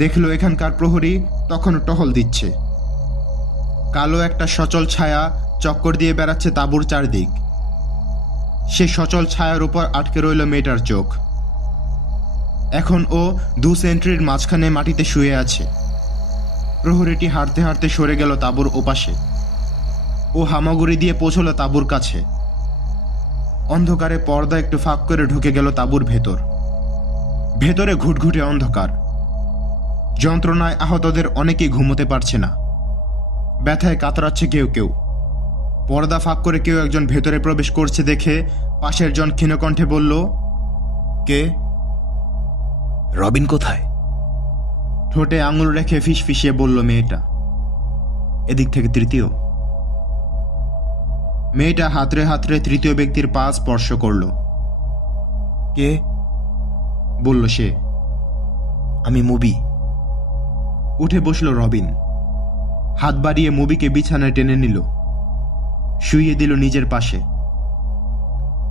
দেখল এখানকার প্রহরী তখন টহল দিচ্ছে। কালো একটা সচল ছায়া চক্কর দিয়ে বেড়াচ্ছে তাঁবুর চারদিক। সে সচল ছায়ার উপর আটকে রইল মেয়েটার চোখ। এখন ও 2 সেন্ট্রির মাঝখানে মাটিতে শুয়ে আছে। প্রহরীটি হাঁটতে হাঁটতে সরে গেল তাঁবুর ওপাশে। ও হামাগুড়ি দিয়ে পৌঁছল তাঁবুর কাছে। অন্ধকারে পর্দা একটু ফাঁক করে ঢুকে গেল তাঁবুর ভেতর। ভেতরে ঘুটঘুটে অন্ধকার। যন্ত্রণায় আহতদের অনেকেই ঘুমোতে পারছে না। ব্যথায় কাতরাচ্ছে কেউ কেউ। পর্দা ফাঁক করে কেউ একজন ভেতরে প্রবেশ করছে দেখে পাশের জন ক্ষীণকণ্ঠে বলল, কে? রবিন কোথায়? ঠোঁটে আঙুল রেখে ফিসফিসিয়ে বলল মেয়েটা। এদিক থেকে তৃতীয়। মেয়েটা হাতড়ে হাতড়ে তৃতীয় ব্যক্তির পা স্পর্শ করল। কে? বলল সে। আমি মুবি। উঠে বসল রবিন। হাত বাড়িয়ে মুবিকে বিছানায় টেনে নিল, শুইয়ে দিল নিজের পাশে।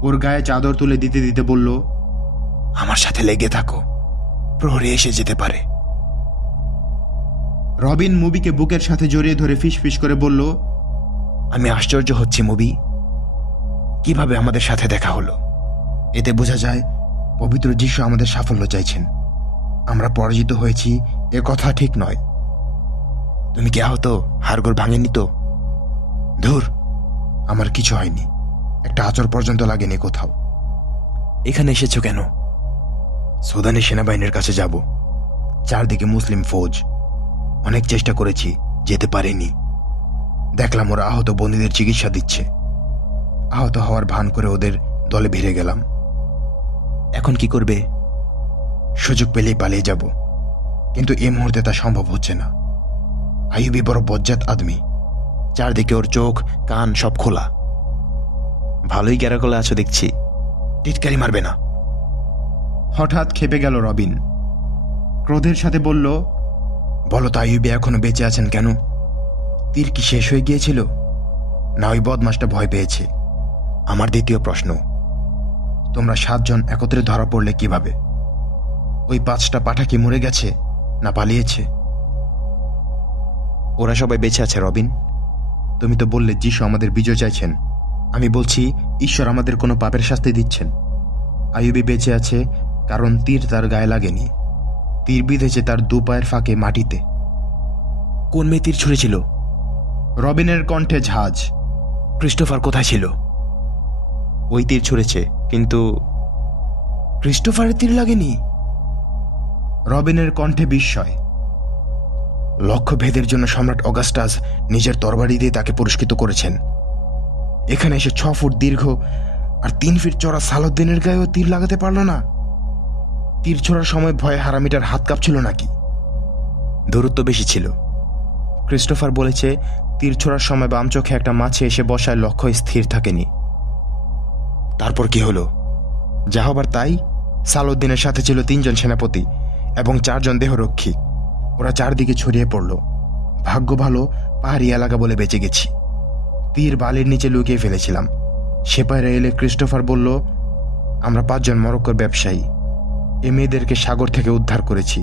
ওর গায়ে চাদর তুলে দিতে দিতে বলল, আমার সাথে লেগে থাকো, প্রহরী এসে যেতে পারে। রবিন মুবিকে বুকের সাথে জড়িয়ে ধরে ফিসফিস করে বলল, আমি আশ্চর্য হচ্ছি মুবি, কিভাবে আমাদের সাথে দেখা হলো। এতে বোঝা যায় পবিত্র যিশু আমাদের সাফল্য চাইছেন। আমরা পরাজিত হয়েছি এ কথা ঠিক নয়। তুমি কি আহত? হাড়গোড় ভাঙেনি তো? ধুর, আমার কিছু হয়নি, একটা আঁচড় পর্যন্ত লাগেনি কোথাও। এখানে এসেছো কেন? সুদানি সেনাবাহিনীর কাছে যাব। চারদিকে মুসলিম ফৌজ, অনেক চেষ্টা করেছি, যেতে পারিনি। দেখলাম ওরা আহত বন্দীদের চিকিৎসা দিচ্ছে। আহত হওয়ার ভান করে ওদের দলে ভিড়ে গেলাম। এখন কি করবে? সুযোগ পেলেই পালিয়ে যাব, কিন্তু এই মুহূর্তে তা সম্ভব হচ্ছে না। আইয়ুবী বড় বজ্জাত আদমি, চারদিকে ওর চোখ কান সব খোলা। ভালোই গ্যারাগলে আছো দেখছি, টিটকারি মারবে না। হঠাৎ খেপে গেল রবিন, ক্রোধের সাথে বলল, বলো তো আইয়ুবী এখনো বেঁচে আছেন কেন? তীর কি শেষ হয়ে গিয়েছিল, না ওই বদমাসটা ভয় পেয়েছে? আমার দ্বিতীয় প্রশ্ন, তোমরা 7 জন একত্রে ধরা পড়লে কিভাবে? ওই 5টা পাঠা কি মরে গেছে না পালিয়েছে? ওরা সবাই বেঁচে আছে রবিন। তুমি তো বললে যিশু আমাদের বিজয় চাইছেন। আমি বলছি ঈশ্বর আমাদের কোনো পাপের শাস্তি দিচ্ছেন। আইয়ুবী বেঁচে আছে কারণ তীর তার গায়ে লাগেনি, তীর বিঁধেছে তার 2 পায়ের ফাঁকে মাটিতে। কোন মেয়ে তীর ছুঁড়েছিল? রবিনের কণ্ঠে ঝাঁজ। ক্রিস্টোফার কোথায় ছিল? ওই তীর ছুঁড়েছে, কিন্তু ক্রিস্টোফারের তীর লাগেনি। রবিনের কণ্ঠে বিস্ময়। লক্ষ্যভেদের জন্য সম্রাট অগাস্টাস নিজের তরবারি দিয়ে তাকে পুরস্কৃত করেছেন। এখানে এসে 6 ফুট দীর্ঘ আর 3 ফিট চড়া সালাউদ্দিনের গায়েও তীর লাগাতে পারল না। তীর ছোড়ার সময় ভয়ে হারামিটার হাত কাঁপছিল নাকি? দূরত্ব বেশি ছিল। ক্রিস্টোফার বলেছে তীর ছোড়ার সময় বাম চোখে একটা মাছে এসে বসায়, লক্ষ্য স্থির থাকেনি। তারপর কি হলো? যা হবার তাই। সালাউদ্দিনের সাথে ছিল 3 জন সেনাপতি এবং 4 জন দেহরক্ষী। ওরা চারদিকে ছড়িয়ে পড়ল। ভাগ্য ভালো পাহাড়ি এলাকা বলে বেঁচে গেছি। তীর বালির নিচে লুকিয়ে ফেলেছিলাম। সেপাইরা এলে ক্রিস্টোফার বলল, আমরা 5 জন মরক্কোর ব্যবসায়ী, এ মেয়েদেরকে সাগর থেকে উদ্ধার করেছি।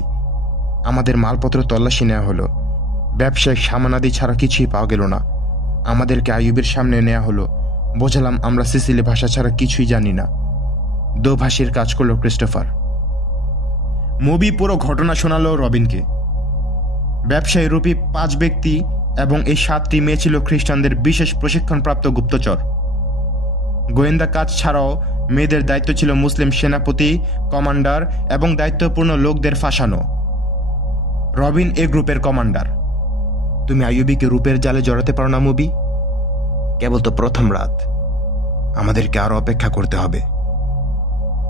আমাদের মালপত্র তল্লাশি নেওয়া হলো। ব্যবসায়িক সামানাদি ছাড়া কিছুই পাওয়া গেল না। আমাদেরকে আইয়ুবের সামনে নেওয়া হলো। বোঝালাম আমরা সিসিলি ভাষা ছাড়া কিছুই জানি না। দোভাষীর কাজ করল ক্রিস্টোফার। মুবি পুরো ঘটনা শোনালো রবিনকে। ব্যবসায়ী রূপী 5 ব্যক্তি এবং এই 7টি মেয়ে ছিল খ্রিস্টানদের বিশেষ প্রশিক্ষণপ্রাপ্ত গুপ্তচর। গোয়েন্দা কাজ ছাড়াও মেয়েদের দায়িত্ব ছিল মুসলিম সেনাপতি, কমান্ডার এবং দায়িত্বপূর্ণ লোকদের ফাঁসানো। রবিন এ গ্রুপের কমান্ডার। তুমি আইয়ুবীকে রূপের জালে জড়াতে পারো না মুবি? কেবল তো প্রথম রাত, আমাদেরকে আরো অপেক্ষা করতে হবে।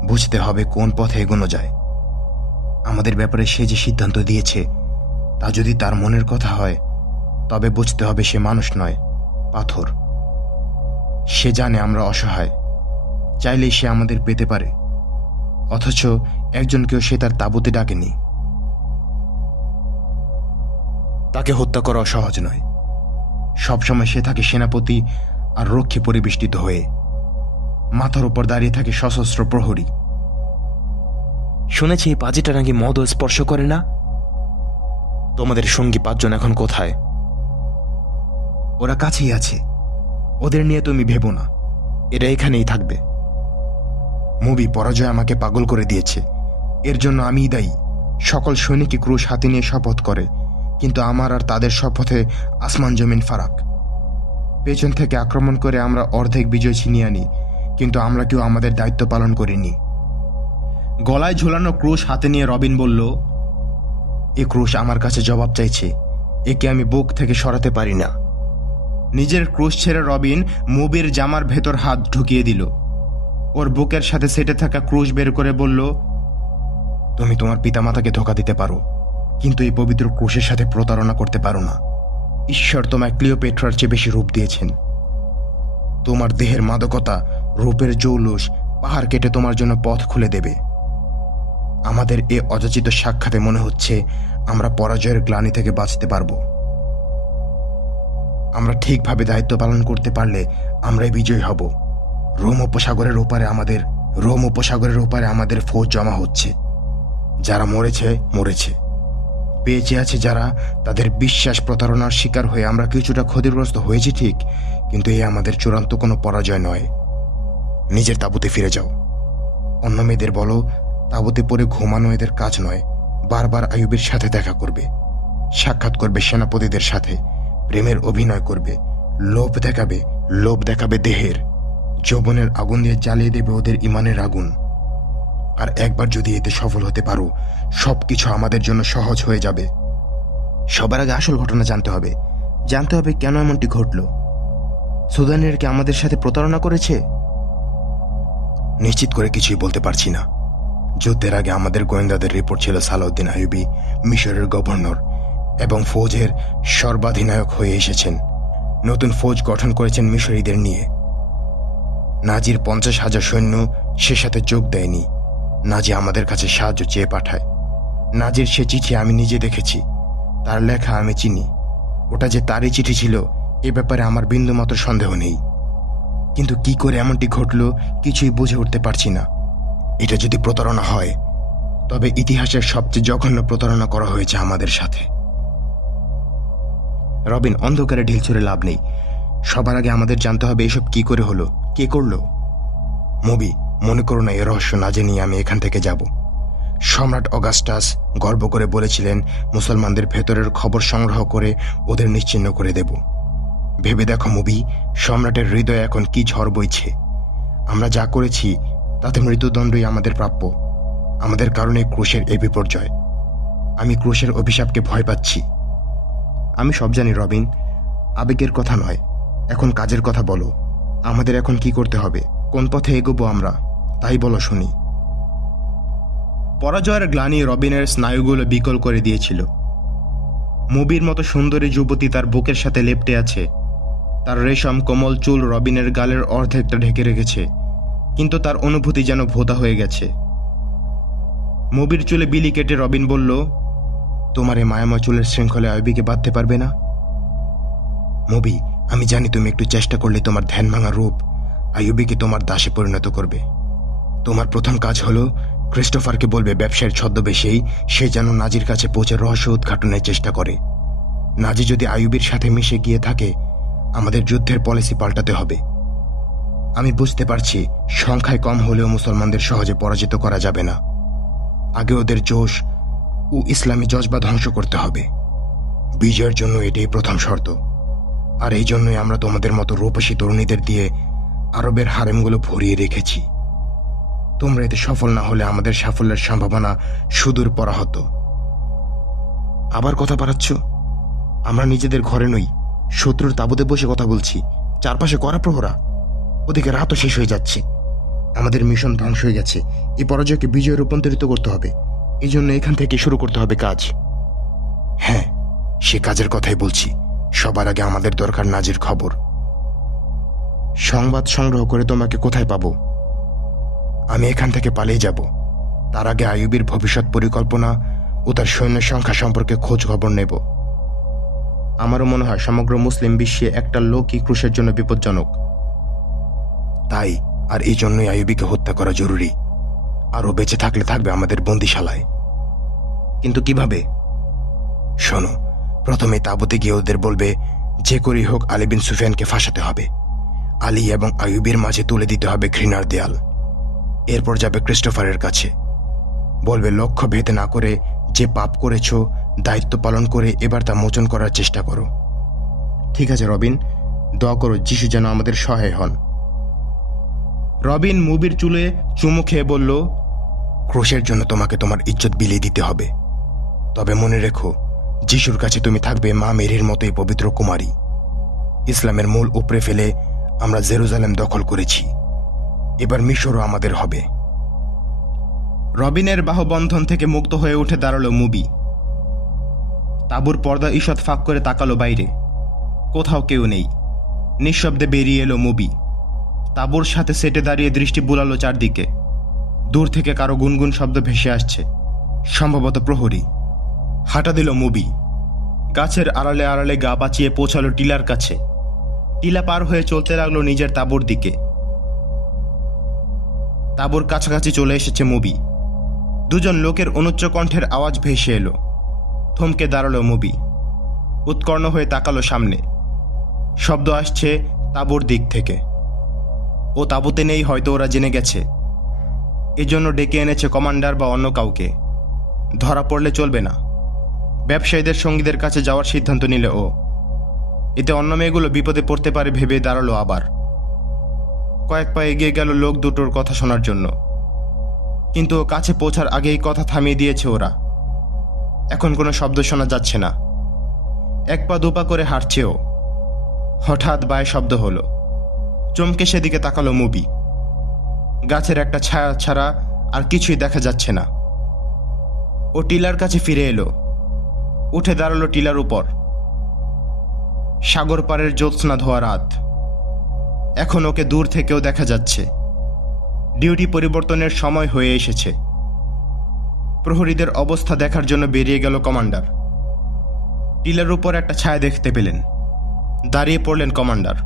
বুঝতে হবে কোন পথে এগোনো যায়। আমাদের ব্যাপারে সে যে সিদ্ধান্ত দিয়েছে তা যদি তার মনের কথা হয়, তবে বুঝতে হবে সে মানুষ নয়, পাথর। সে জানে আমরা অসহায়, চাইলেই সে আমাদের পেতে পারে, অথচ একজনকেও সে তার তাঁবুতে ডাকেনি। তাকে হত্যা করা সহজ নয়। সবসময় সে থাকে সেনাপতি আর রক্ষী পরিবেষ্টিত হয়ে। মাথার উপর দাঁড়িয়ে থাকে সশস্ত্র প্রহরী। শুনেছি এই পাজিটা নাকি মদও স্পর্শ করে না। তোমাদের সঙ্গী 5 জন এখন কোথায়? ওরা কাছেই আছে। ওদের নিয়ে তুমি ভেবো না, এরা এখানেই থাকবে। মুবি পরাজয় আমাকে পাগল করে দিয়েছে। এর জন্য আমিই দায়ী। সকল সৈনিকই ক্রুশ হাতে নিয়ে শপথ করে, কিন্তু আমার আর তাদের শপথে আসমান জমিন ফারাক। পেছন থেকে আক্রমণ করে আমরা অর্ধেক বিজয় ছিনিয়ে আনি, কিন্তু আমরা কেউ আমাদের দায়িত্ব পালন করিনি। গলায় ঝোলানো ক্রুশ হাতে নিয়ে রবিন বলল, এ ক্রুশ আমার কাছে জবাব চাইছে। একে আমি বুক থেকে সরাতে পারি না। নিজের ক্রুশ ছেড়ে রবিন মুবির জামার ভেতর হাত ঢুকিয়ে দিল। ওর বুকের সাথে সেটে থাকা ক্রুশ বের করে বলল, তুমি তোমার পিতামাতাকে ধোঁকা দিতে পারো, কিন্তু এই পবিত্র ক্রুশের সাথে প্রতারণা করতে পারো না। ঈশ্বর তোমায় ক্লিওপেট্রার চেয়ে বেশি রূপ দিয়েছেন। তোমার দেহের মাদকতা, রূপের জৌলুস পাহাড় কেটে তোমার জন্য পথ খুলে দেবে। আমাদের এ অযাচিত সাক্ষাতে মনে হচ্ছে আমরা পরাজয়ের গ্লানি থেকে বাঁচতে পারব। আমরা ঠিকভাবে দায়িত্ব পালন করতে পারলে আমরাই বিজয়ী হব। রোম উপসাগরের ওপারে আমাদের ফৌজ জমা হচ্ছে। যারা মরেছে মরেছে, বেঁচে আছে যারা, তাদের বিশ্বাস প্রতারণার শিকার হয়ে আমরা কিছুটা ক্ষতিগ্রস্ত হয়েছি ঠিক, কিন্তু এ আমাদের চূড়ান্ত কোনো পরাজয় নয়। নিজের তাঁবুতে ফিরে যাও। অন্য মেয়েদের বলো, তাঁবুতে পড়ে ঘুমানো এদের কাজ নয়। বারবার আইয়ুবের সাথে দেখা করবে, সাক্ষাৎ করবে সেনাপতিদের সাথে, প্রেমের অভিনয় করবে, লোভ দেখাবে দেহের, যৌবনের আগুন দিয়ে জ্বালিয়ে দেবে ওদের ইমানের আগুন। আর একবার যদি এতে সফল হতে পারো, সবকিছু আমাদের জন্য সহজ হয়ে যাবে। সবার আগে আসল ঘটনা জানতে হবে কেন এমনটি ঘটল। সুদানের কি আমাদের সাথে প্রতারণা করেছে? নিশ্চিত করে কিছুই বলতে পারছি না। যুদ্ধের আগে আমাদের গোয়েন্দাদের রিপোর্ট ছিল সালাউদ্দিন আইয়ুবী মিশরের গভর্নর এবং ফৌজের সর্বাধিনায়ক হয়ে এসেছেন। নতুন ফৌজ গঠন করেছেন মিশরীদের নিয়ে। নাজির 50,000 সৈন্য সে সাথে যোগ দেয়নি। নাজি আমাদের কাছে সাহায্য চেয়ে পাঠায়। নাজির সে চিঠি আমি নিজে দেখেছি, তার লেখা আমি চিনি। ওটা যে তারই চিঠি ছিল এ ব্যাপারে আমার বিন্দুমাত্র সন্দেহ নেই। কিন্তু কি করে এমনটি ঘটল কিছুই বুঝে উঠতে পারছি না। এটা যদি প্রতারণা হয়, তবে ইতিহাসের সবচেয়ে জঘন্য প্রতারণা করা হয়েছে আমাদের সাথে। রবিন, অন্ধকারে ঢিল ছুড়ে লাভ নেই। সবার আগে আমাদের জানতে হবে এসব কি করে হলো, কে করলো। মুবি, মনে করো না এ রহস্য না জেনে আমি এখান থেকে যাব। সম্রাট অগাস্টাস গর্ব করে বলেছিলেন মুসলমানদের ভেতরের খবর সংগ্রহ করে ওদের নিশ্চিহ্ন করে দেব। ভেবে দেখো মুবি, সম্রাটের হৃদয়ে এখন কি ঝড় বইছে। আমরা যা করেছি তাতে মৃত্যুদণ্ডই আমাদের প্রাপ্য। আমাদের কারণে ক্রুশের এই বিপর্যয়। আমি ক্রুশের অভিশাপকে ভয় পাচ্ছি। আমি সব জানি রবিন, আবেগের কথা নয়, এখন কাজের কথা বলো। আমাদের এখন কি করতে হবে, কোন পথে এগোবো আমরা, তাই বলো শুনি। পরাজয়ের গ্লানি রবিনের স্নায়ুগুলো বিকল করে দিয়েছিল। মুবির মতো সুন্দরী যুবতী তার বুকের সাথে লেপ্টে আছে। তার রেশম কোমল চুল রবিনের গালের অর্ধেকটা ঢেকে রেখেছে, কিন্তু তার অনুভূতি যেন ভোঁতা হয়ে গেছে। মুবির চুলে বিলি কেটে রবিন বলল, তোমার এই মায়াময় চুলের শৃঙ্খলে আইয়ুবীকে বাঁধতে পারবে না? মুবি, আমি জানি তুমি একটু চেষ্টা করলে তোমার ধ্যান ভাঙা রূপ আইয়ুবীকে তোমার দাসে পরিণত করবে। তোমার প্রথম কাজ হলো ক্রিস্টোফারকে বলবে ব্যবসায়ের ছদ্মবেশেই সে যেন নাজির কাছে পৌঁছে রহস্য উদ্ঘাটনের চেষ্টা করে। নাজি যদি আইয়ুবীর সাথে মিশে গিয়ে থাকে, আমাদের যুদ্ধের পলিসি পাল্টাতে হবে। আমি বুঝতে পারছি সংখ্যায় কম হলেও মুসলমানদের সহজে পরাজিত করা যাবে না। আগে ওদের জোশ ও ইসলামী জজবা ধ্বংস করতে হবে। বিজয়ের জন্য এটাই প্রথম শর্ত। আর এই জন্যই আমরা তোমাদের মতো রূপসী তরুণীদের দিয়ে আরবের হারেমগুলো ভরিয়ে রেখেছি। তোমরা এতে সফল না হলে আমাদের সাফল্যের সম্ভাবনা সুদূর পরাহত। আবার কথা বাড়াচ্ছ? আমরা নিজেদের ঘরে নই, শত্রুর তাঁবুতে বসে কথা বলছি। চারপাশে কড়া প্রহরা, ওদিকে রাতও শেষ হয়ে যাচ্ছে। আমাদের মিশন ধ্বংস হয়ে গেছে। এই পরাজয়কে বিজয়ে রূপান্তরিত করতে হবে। এই জন্য এখান থেকে শুরু করতে হবে কাজ। হ্যাঁ, সে কাজের কথাই বলছি। সবার আগে আমাদের দরকার নাজির খবর। সংবাদ সংগ্রহ করে তোমাকে কোথায় পাবো? আমি এখান থেকে পালিয়ে যাব। তার আগে আইয়ুবীর ভবিষ্যৎ পরিকল্পনা ও তার সৈন্য সংখ্যা সম্পর্কে খোঁজ খবর নেব। আমারও মনে হয় সমগ্র মুসলিম বিশ্বে একটা লোকই ক্রুশের জন্য বিপজ্জনক। তাই, আর এই জন্যই আইয়ুবীকে হত্যা করা জরুরি। আরও বেঁচে থাকলে থাকবে আমাদের বন্দিশালায়। কিন্তু কিভাবে? শোনো, প্রথমে তাঁবুতে গিয়ে ওদের বলবে যে করেই হোক আলী বিন সুফিয়ানকে ফাঁসাতে হবে। আলী এবং আইয়ুবীর মাঝে তুলে দিতে হবে ঘৃণার দেয়াল। এরপর যাবে ক্রিস্টোফারের কাছে, বলবে লক্ষ্য ভেদ না করে যে পাপ করেছ দায়িত্ব পালন করে এবার তা মোচন করার চেষ্টা করো। ঠিক আছে রবিন, দোয়া করো যিশু যেন আমাদের সহায় হন। রবিন মুবির চুলে চুমু খেয়ে বলল, ক্রুশের জন্য তোমাকে তোমার ইজ্জত বিলিয়ে দিতে হবে। তবে মনে রেখো, যিশুর কাছে তুমি থাকবে মা মেরির মতোই পবিত্র কুমারী। ইসলামের মূল উপড়ে ফেলে আমরা জেরুজালেম দখল করেছি, এবার মিশরও আমাদের হবে। রবিনের বাহুবন্ধন থেকে মুক্ত হয়ে উঠে দাঁড়ালো মুবি। তাঁবুর পর্দা ঈষৎ ফাঁক করে তাকালো বাইরে। কোথাও কেউ নেই। নিঃশব্দে বেরিয়ে এলো মুবি। তাঁবুর সাথে সেটে দাঁড়িয়ে দৃষ্টি বুলালো চারদিকে। দূর থেকে কারো গুনগুন শব্দ ভেসে আসছে, সম্ভবত প্রহরী। হাঁটা দিল মুবি। গাছের আড়ালে আড়ালে গা বাঁচিয়ে পৌঁছালো টিলার কাছে। টিলা পার হয়ে চলতে লাগলো নিজের তাঁবুর দিকে। তাঁবুর কাছাকাছি চলে এসেছে মুবি। দুজন লোকের অনুচ্চ কণ্ঠের আওয়াজ ভেসে এলো। থমকে দাঁড়ালো মুবি। উৎকর্ণ হয়ে তাকালো সামনে। শব্দ আসছে তাঁবুর দিক থেকে। ও তাঁবুতে নেই, হয়তো ওরা জেনে গেছে। এজন্য ডেকে এনেছে কমান্ডার বা অন্য কাউকে। ধরা পড়লে চলবে না। ব্যবসায়ীদের সঙ্গীদের কাছে যাওয়ার সিদ্ধান্ত নিল ও। এতে অন্য মেয়েগুলো বিপদে পড়তে পারে ভেবে দাঁড়ালো আবার। কয়েক পা এগিয়ে গেল লোক দুটোর কথা শোনার জন্য, কিন্তু ও কাছে পৌঁছার আগেই কথা থামিয়ে দিয়েছে ওরা। এখন কোনো শব্দ শোনা যাচ্ছে না। এক পা দুপা করে হাঁটছে ও। হঠাৎ বায়ে শব্দ হলো। চমকে সেদিকে তাকালো মুবি। গাছের একটা ছায়া ছাড়া আর কিছুই দেখা যাচ্ছে না। ও টিলার কাছে ফিরে এলো। উঠে দাঁড়ালো টিলার উপর। সাগর পাড়ের জ্যোৎস্না ধোয়া রাত। এখন ওকে দূর থেকেও দেখা যাচ্ছে। ডিউটি পরিবর্তনের সময় হয়ে এসেছে। প্রহরীদের অবস্থা দেখার জন্য বেরিয়ে গেল কমান্ডার। টিলার উপর একটা ছায়া দেখতে পেলেন। দাঁড়িয়ে পড়লেন কমান্ডার।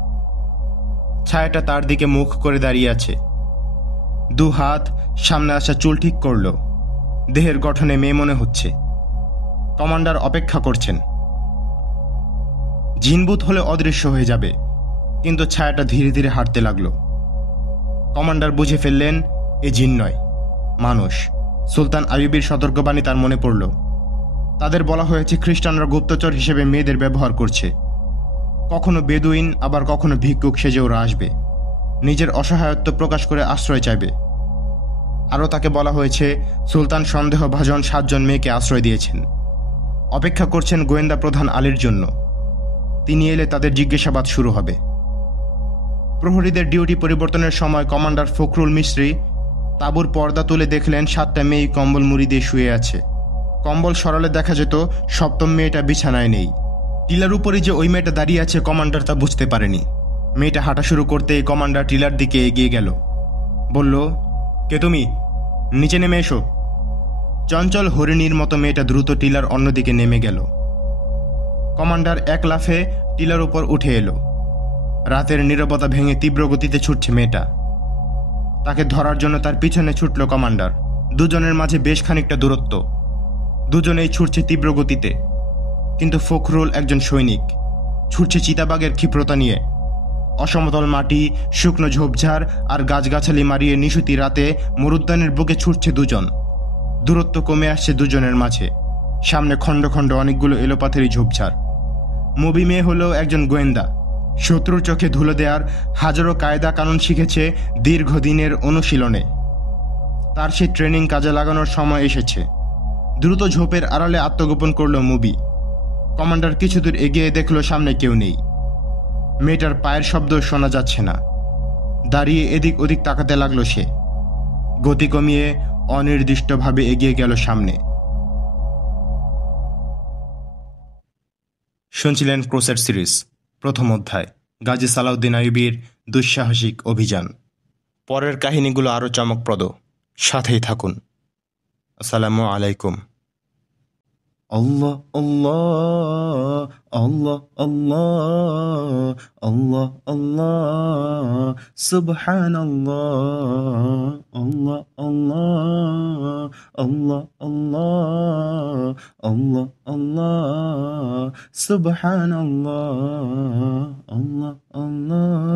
ছায়াটা তার দিকে মুখ করে দাঁড়িয়ে আছে। দু হাত সামনে আসা চুল ঠিক করল। দেহের গঠনে মেয়ে মনে হচ্ছে। কমান্ডার অপেক্ষা করছেন। জিনভূত হলে অদৃশ্য হয়ে যাবে, কিন্তু ছায়াটা ধীরে ধীরে হাঁটতে লাগলো। কমান্ডার বুঝে ফেললেন এ জিন নয়, মানুষ। সুলতান আইয়ুবের সতর্কবাণী তার মনে পড়ল। তাদের বলা হয়েছে খ্রিস্টানরা গুপ্তচর হিসেবে মেয়েদের ব্যবহার করছে। কখনো বেদুইন, আবার কখনো ভিক্ষুক সেজে ওরা আসবে। নিজের অসহায়ত্ব প্রকাশ করে আশ্রয় চাইবে। আরও তাকে বলা হয়েছে সুলতান সন্দেহভাজন 7 জন মেয়েকে আশ্রয় দিয়েছেন। অপেক্ষা করছেন গোয়েন্দা প্রধান আলীর জন্য। তিনি এলে তাদের জিজ্ঞাসাবাদ শুরু হবে। প্রহরীদের ডিউটি পরিবর্তনের সময় কমান্ডার ফখরুল মিস্ত্রি তাঁবুর পর্দা তুলে দেখলেন 7টা মেয়ে কম্বল মুড়ি দিয়ে শুয়ে আছে। কম্বল সরালে দেখা যেত 7ম মেয়েটা বিছানায় নেই। টিলার উপরে যে ওই মেয়েটা দাঁড়িয়ে আছে কমান্ডার তা বুঝতে পারেনি। মেয়েটা হাঁটা শুরু করতেই কমান্ডার টিলার দিকে এগিয়ে গেল। বলল, কে তুমি? নিচে নেমে এসো। চঞ্চল হরিণীর মতো মেয়েটা দ্রুত টিলার অন্যদিকে নেমে গেল। কমান্ডার এক লাফে টিলার উপর উঠে এলো। রাতের নীরবতা ভেঙে তীব্র গতিতে ছুটছে মেয়েটা। তাকে ধরার জন্য তার পিছনে ছুটল কমান্ডার। দুজনের মাঝে বেশ খানিকটা দূরত্ব। দুজনেই ছুটছে তীব্র গতিতে, কিন্তু ফখরুল একজন সৈনিক, ছুটছে চিতাবাঘের ক্ষিপ্রতা নিয়ে। অসমতল মাটি, শুকনো ঝোপঝাড় আর গাছগাছালি মারিয়ে নিশুতি রাতে মরুদ্যানের বুকে ছুটছে দুজন। দূরত্ব কমে আসছে দুজনের মাঝে। সামনে খণ্ড খণ্ড অনেকগুলো এলোপাথারি ঝোপঝাড়। মুবি মেয়ে হলেও একজন গোয়েন্দা। শত্রুর চোখে ধুলো দেওয়ার হাজারো কায়দা কানুন শিখেছে দীর্ঘদিনের অনুশীলনে। তার সেই ট্রেনিং কাজে লাগানোর সময় এসেছে। দ্রুত ঝোপের আড়ালে আত্মগোপন করল মুবি। কমান্ডার কিছু দূর এগিয়ে দেখল সামনে কেউ নেই। মেয়েটার পায়ের শব্দ শোনা যাচ্ছে না। দাঁড়িয়ে এদিক ওদিক তাকাতে লাগলো সে। গতি কমিয়ে অনির্দিষ্টভাবে এগিয়ে গেল সামনে। শুনছিলেন ক্রুসেড সিরিজ, প্রথম অধ্যায়, গাজী সালাউদ্দিন আইয়ুবীর দুঃসাহসিক অভিযান। পরের কাহিনীগুলো আরও চমকপ্রদ। সাথেই থাকুন। আসসালামু আলাইকুম। Allah Allah Allah Allah Allah Allah Subhanallah Allah Allah Allah Allah Allah Allah Subhanallah Allah Allah